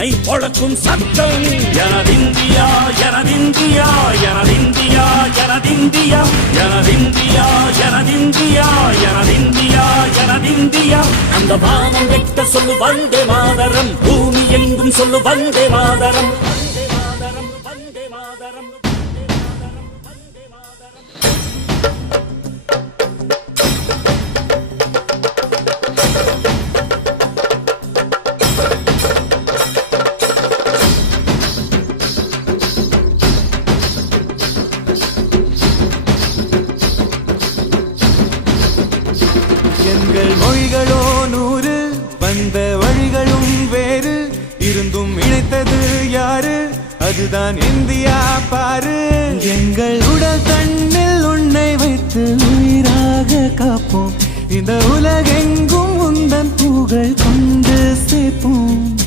என்னை பொழக்கும் சத்தம். எனதிந்தியா எனதிந்தியா எனதிந்தியா எனதிந்தியா எனதிந்தியா எனதிந்தியா எனதிந்தியா எனதிந்தியா. அந்த வானம் வெட்ட சொல்லு வந்தே மாதரம். பூமி எங்கும் சொல்லு வந்தே மாதரம். வந்தே மாதரம் வந்தே மாதரம். எங்கள் மொழிகளோ நூறு வந்த வழிகளும் வேறு. இருந்தும் இணைத்தது யாரு? அதுதான் இந்தியா பாரு. எங்கள் உடல் தண்ணில் உன்னை வைத்து உயிராக காப்போம். இந்த உலகெங்கும் உந்தன் புகழ் கொண்டு சேர்ப்போம்.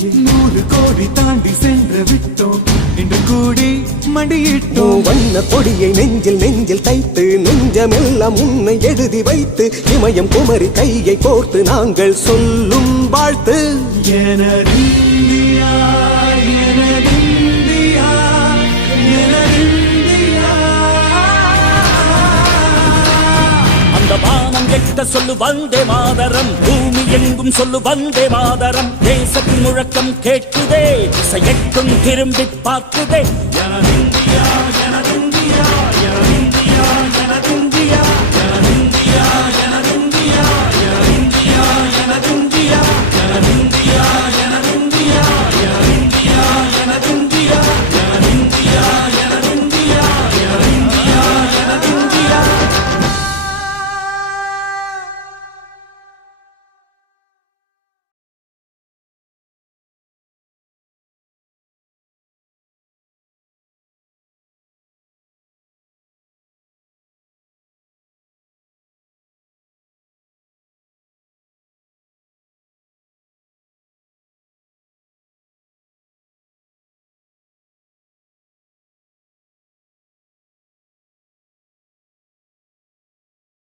செய்ய நூறு கோடி தாண்டி சென்று விட்டோம். இன்று கூடி மண்டியிட்டோம். வண்ண கொடியை நெஞ்சில் நெஞ்சில் தைத்து நெஞ்சமெல்லாம் உன்னை எழுதி வைத்து இமயம் குமரி கையை கோர்த்து நாங்கள் சொல்லும் வாழ்த்து. எனதிந்தியா வானம் எட்ட சொல்லு வந்தே மாதரம். பூமி எங்கும் சொல்லு வந்தே மாதரம். தேசத்தின் முழக்கம் கேட்குதே. திசையெட்டும் திரும்பி பார்க்குதே. எனதின்